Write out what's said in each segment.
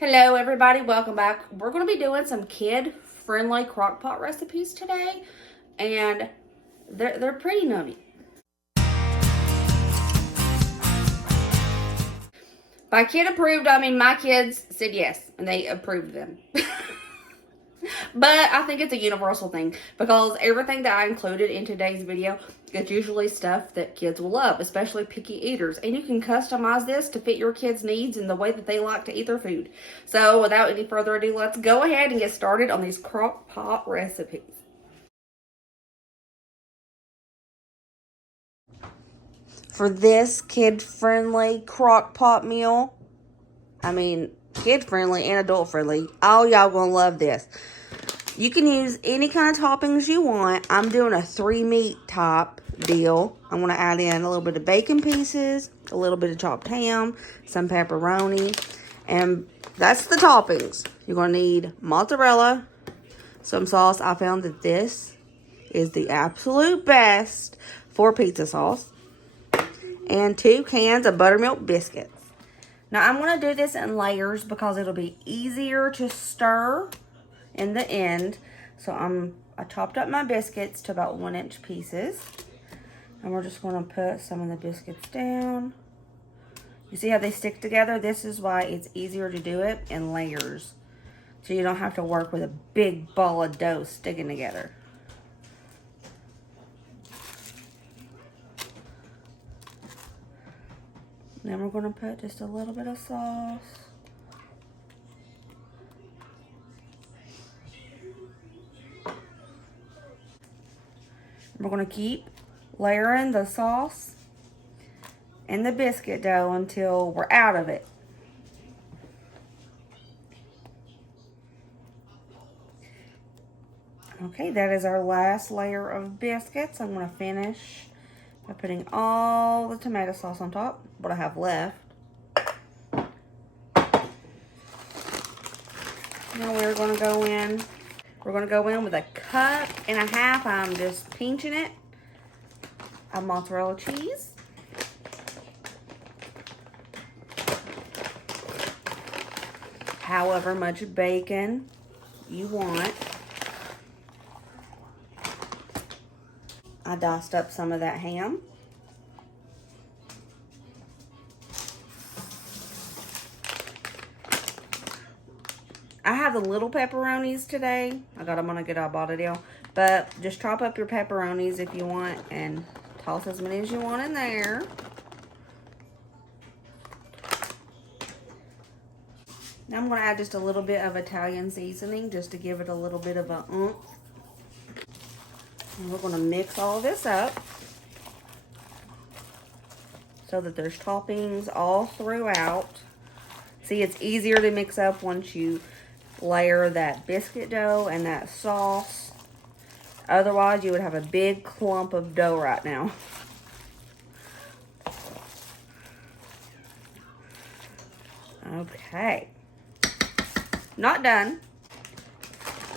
Hello everybody, welcome back. We're going to be doing some kid-friendly crockpot recipes today, and they're pretty nutty. By kid approved, I mean my kids said yes, and they approved them. But I think it's a universal thing because everything that I included in today's video is usually stuff that kids will love, especially picky eaters. And you can customize this to fit your kids' needs and the way that they like to eat their food. So without any further ado, let's go ahead and get started on these crock pot recipes. For this kid-friendly crock pot meal, I mean kid-friendly and adult-friendly, all y'all gonna love this. You can use any kind of toppings you want. I'm doing a 3-meat top deal. I'm going to add in a little bit of bacon pieces, a little bit of chopped ham, some pepperoni, and that's the toppings. You're going to need mozzarella, some sauce. I found that this is the absolute best for pizza sauce, and 2 cans of buttermilk biscuits. Now, I'm going to do this in layers because it'll be easier to stir in the end. So I chopped up my biscuits to about 1-inch pieces, and we're just going to put some of the biscuits down. You see how they stick together? This is why it's easier to do it in layers, so you don't have to work with a big ball of dough sticking together. Then we're going to put just a little bit of sauce. We're going to keep layering the sauce and the biscuit dough until we're out of it. Okay, that is our last layer of biscuits. I'm going to finish by putting all the tomato sauce on top, what I have left. Now we're going to go in. We're going to go in with 1.5 cups. I'm just pinching it of mozzarella cheese. However much bacon you want. I diced up some of that ham. I have the little pepperonis today. I got them on a good TALBOTT deal. But just chop up your pepperonis if you want and toss as many as you want in there. Now I'm going to add just a little bit of Italian seasoning just to give it a little bit of a oomph. And we're going to mix all this up so that there's toppings all throughout. See, it's easier to mix up once you layer that biscuit dough and that sauce. Otherwise, you would have a big clump of dough right now. Okay. Not done.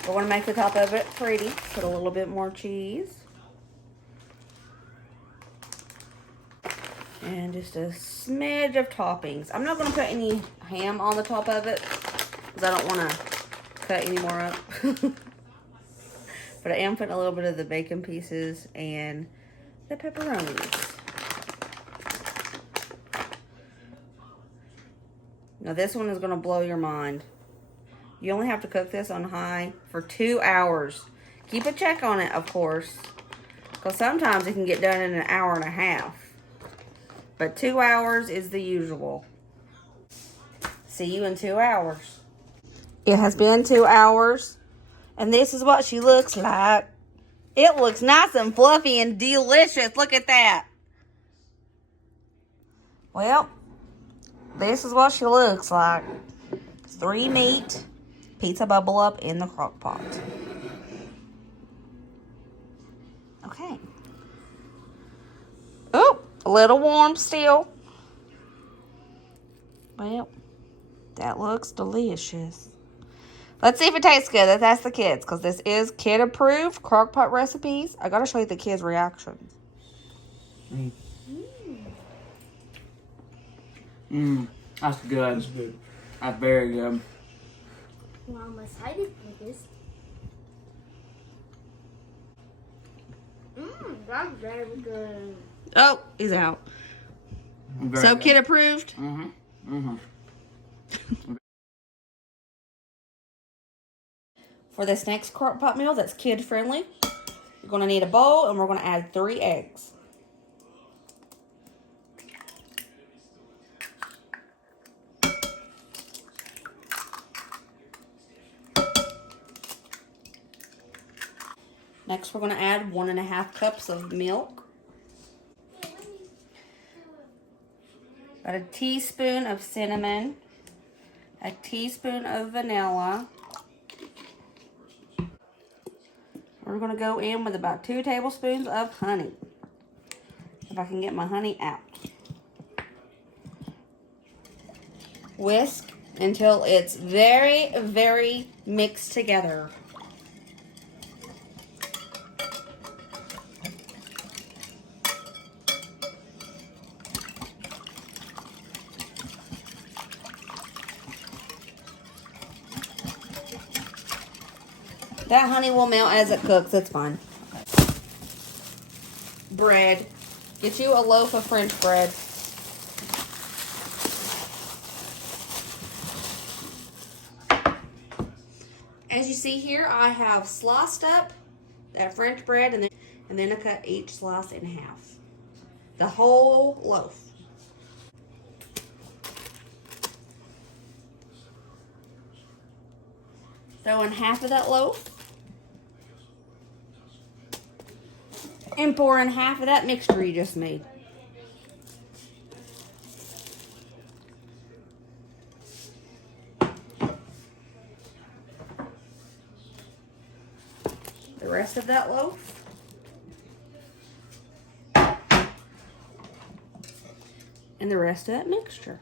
We're going to make the top of it pretty. Put a little bit more cheese. And just a smidge of toppings. I'm not going to put any ham on the top of it because I don't want to cut any more up. But I am putting a little bit of the bacon pieces and the pepperonis. Now this one is going to blow your mind. You only have to cook this on high for 2 hours. Keep a check on it, of course, because sometimes it can get done in 1.5 hours. But 2 hours is the usual. See you in 2 hours. It has been 2 hours, and this is what she looks like. It looks nice and fluffy and delicious. Look at that. Well, this is what she looks like. 3-meat pizza bubble up in the crock pot. Okay. Oh, a little warm still. Well, that looks delicious. Let's see if it tastes good. Let's ask the kids, because this is kid-approved crockpot recipes. I gotta show you the kids' reactions. That's good. That's good. That's very good. Well, I'm excited for this. That's very good. Oh, he's out. Very So good. kid approved. For this next crock pot meal that's kid friendly, you're going to need a bowl and we're going to add 3 eggs. Next, we're going to add 1.5 cups of milk. Got a teaspoon of cinnamon, a teaspoon of vanilla. We're going to go in with about 2 tablespoons of honey. If I can get my honey out. Whisk until it's very, very mixed together. That honey will melt as it cooks. It's fine. Bread. Get you a loaf of French bread. As you see here, I have sliced up that French bread and then I cut each slice in half. The whole loaf. Throw in half of that loaf. And pour in half of that mixture you just made. The rest of that loaf. And the rest of that mixture.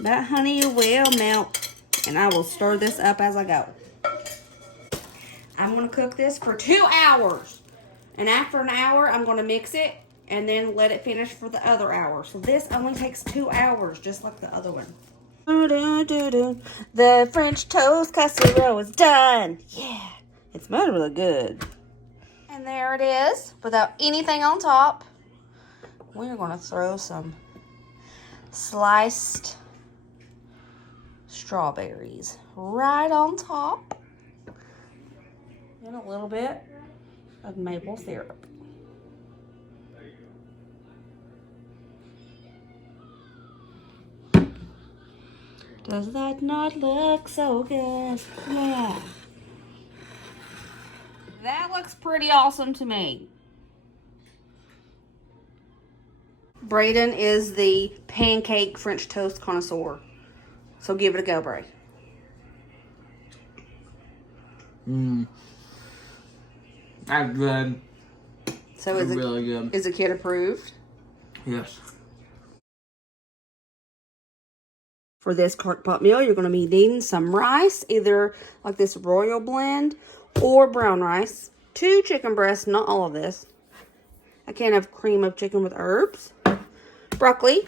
That honey will melt, and I will stir this up as I go. I'm going to cook this for 2 hours. And after an hour, I'm going to mix it and then let it finish for the other hour. So this only takes 2 hours, just like the other one. The French toast casserole is done. Yeah, it smells really good. And there it is, without anything on top. We're going to throw some sliced strawberries right on top. And a little bit of maple syrup. Does that not look so good? Yeah. That looks pretty awesome to me. Braden is the pancake French toast connoisseur. So give it a go, Bray. That's good. So is it really good? Is the kid approved? Yes. For this crock-pot meal, you're going to be needing some rice, either like this royal blend or brown rice. 2 chicken breasts, not all of this. A can of cream of chicken with herbs. Broccoli.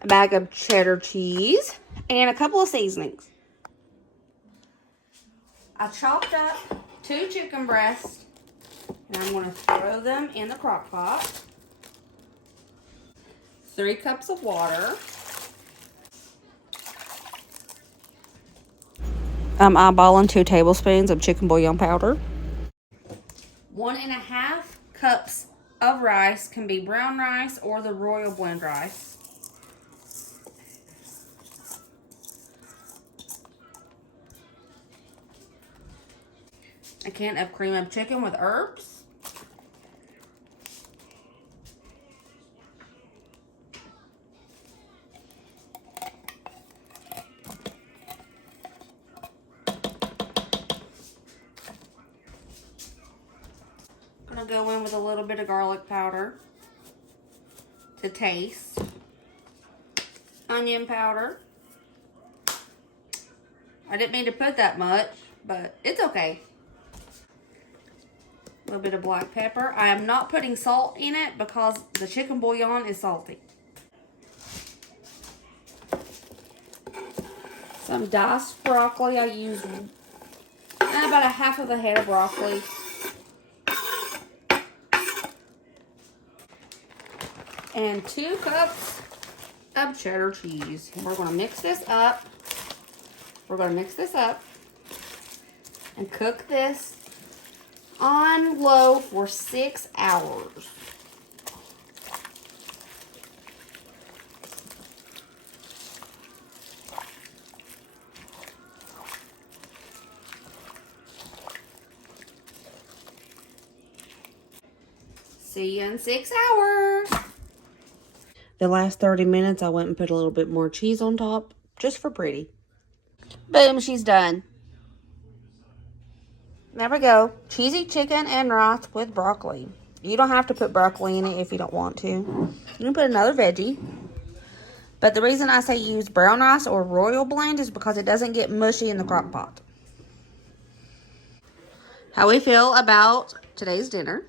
A bag of cheddar cheese. And a couple of seasonings. I chopped up 2 chicken breasts. And I'm going to throw them in the crock pot. 3 cups of water. I'm eyeballing 2 tablespoons of chicken bouillon powder. 1.5 cups of rice, can be brown rice or the royal blend rice. A can of cream of chicken with herbs. Gonna go in with a little bit of garlic powder to taste. Onion powder. I didn't mean to put that much, but it's okay. little bit of black pepper. I am not putting salt in it because the chicken bouillon is salty. Some diced broccoli. I use about a half of a head of broccoli. And 2 cups of cheddar cheese. We're going to mix this up. We're going to mix this up and cook this on low for 6 hours. See you in 6 hours. The last 30 minutes, I went and put a little bit more cheese on top, just for pretty. Boom, she's done. There we go. Cheesy chicken and rice with broccoli. You don't have to put broccoli in it if you don't want to. You can put another veggie. But the reason I say use brown rice or royal blend is because it doesn't get mushy in the crock pot. How we feel about today's dinner?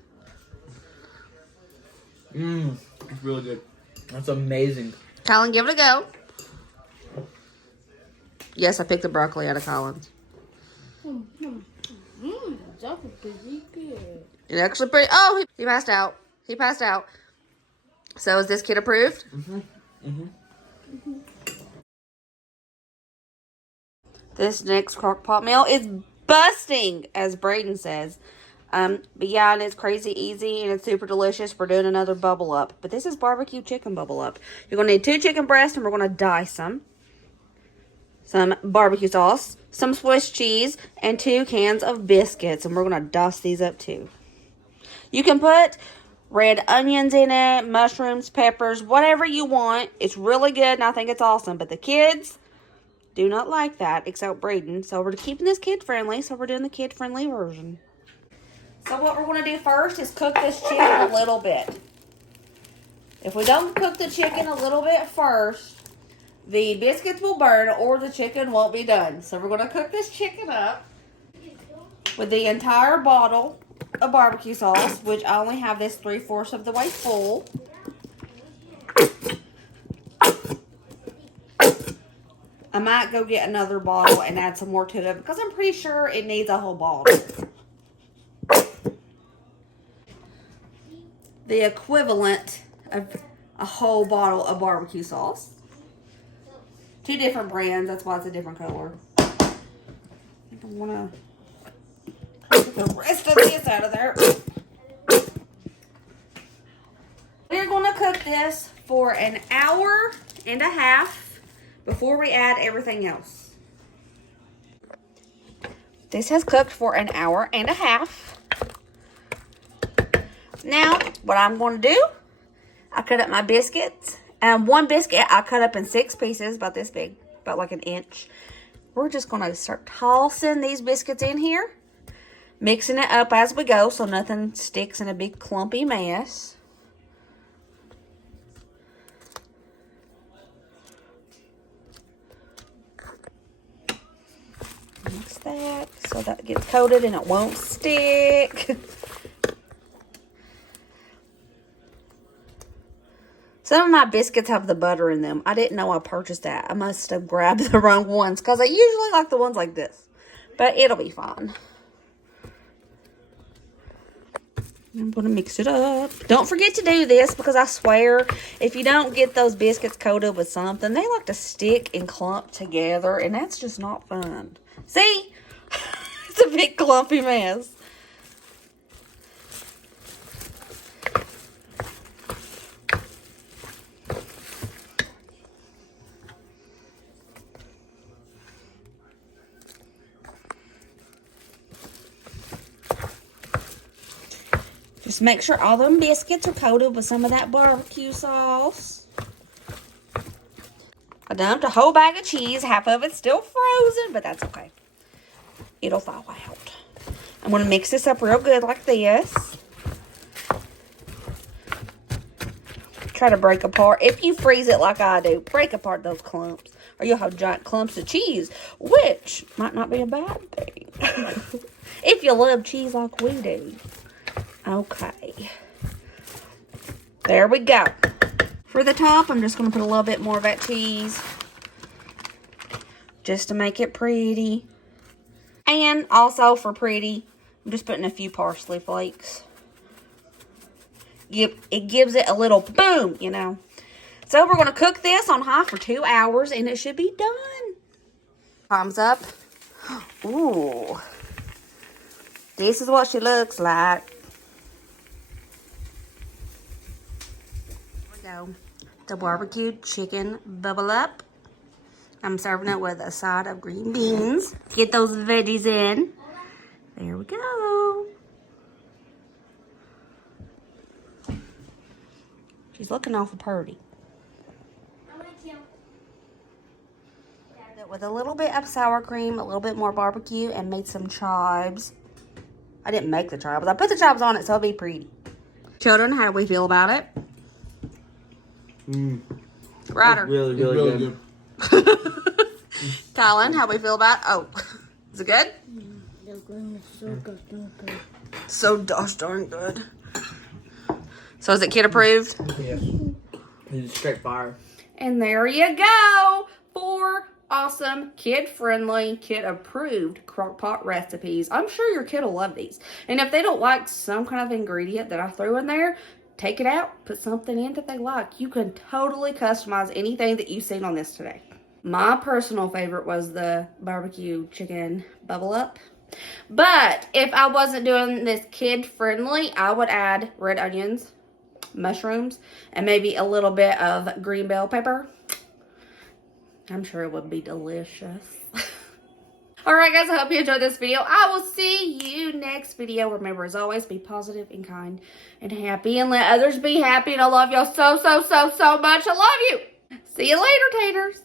It's really good. That's amazing. Colin, give it a go. Yes, I picked the broccoli out of Colin's. That's pretty good. It actually pretty. Oh, he passed out. He passed out. So is this kid approved? This next crock pot meal is busting, as Braden says. But yeah, and it's crazy easy and it's super delicious. We're doing another bubble up. But this is barbecue chicken bubble up. You're going to need 2 chicken breasts and we're going to dice them. Some barbecue sauce, some Swiss cheese, and 2 cans of biscuits. And we're going to dust these up too. You can put red onions in it, mushrooms, peppers, whatever you want. It's really good and I think it's awesome. But the kids do not like that, except Braden. So we're keeping this kid friendly. So we're doing the kid friendly version. So what we're going to do first is cook this chicken a little bit. If we don't cook the chicken a little bit first, the biscuits will burn or the chicken won't be done. So we're going to cook this chicken up with the entire bottle of barbecue sauce, which I only have this 3/4 of the way full. I might go get another bottle and add some more to it because I'm pretty sure it needs a whole bottle. The equivalent of a whole bottle of barbecue sauce. 2 different brands, that's why it's a different color. I think I want to take the rest of this out of there. We're going to cook this for an hour and a half before we add everything else. This has cooked for an hour and a half. Now, what I'm going to do, I cut up my biscuits. And 1 biscuit I cut up in 6 pieces, about this big, about like an inch. We're just going to start tossing these biscuits in here. Mixing it up as we go so nothing sticks in a big clumpy mess. Mix that so that gets coated and it won't stick. Some of my biscuits have the butter in them. I didn't know I purchased that. I must have grabbed the wrong ones because I usually like the ones like this. But it'll be fine. I'm going to mix it up. Don't forget to do this because I swear if you don't get those biscuits coated with something, they like to stick and clump together and that's just not fun. See? It's a big clumpy mess. Just make sure all them biscuits are coated with some of that barbecue sauce. I dumped a whole bag of cheese. Half of it's still frozen, but that's okay. It'll thaw out. I'm going to mix this up real good like this. Try to break apart. If you freeze it like I do, break apart those clumps. Or you'll have giant clumps of cheese, which might not be a bad thing. If you love cheese like we do. Okay. There we go. For the top, I'm just going to put a little bit more of that cheese. Just to make it pretty. And also for pretty, I'm just putting a few parsley flakes. It gives it a little boom, you know. So we're going to cook this on high for 2 hours and it should be done. Time's up. Ooh. This is what she looks like. Here we go. The barbecue chicken bubble up. I'm serving it with a side of green beans. Get those veggies in. There we go. She's looking awful pretty. With a little bit of sour cream, a little bit more barbecue, and made some chives. I didn't make the chives. I put the chives on it so it'll be pretty. Children, how do we feel about it? Ryder. Really, really good. Colin, how we feel about it? Oh, is it good? The green is so good. So gosh darn good. So is it kid approved? Yes. It's straight fire. And there you go. 4 awesome, kid-friendly, kid-approved Crockpot recipes. I'm sure your kid will love these. And if they don't like some kind of ingredient that I threw in there, take it out, put something in that they like. You can totally customize anything that you've seen on this today. My personal favorite was the barbecue chicken bubble up. But if I wasn't doing this kid-friendly, I would add red onions, mushrooms, and maybe a little bit of green bell pepper. I'm sure it would be delicious. Alright guys, I hope you enjoyed this video. I will see you next video. Remember, as always, be positive and kind and happy and let others be happy. And I love y'all so, so, so, so much. I love you. See you later, taters.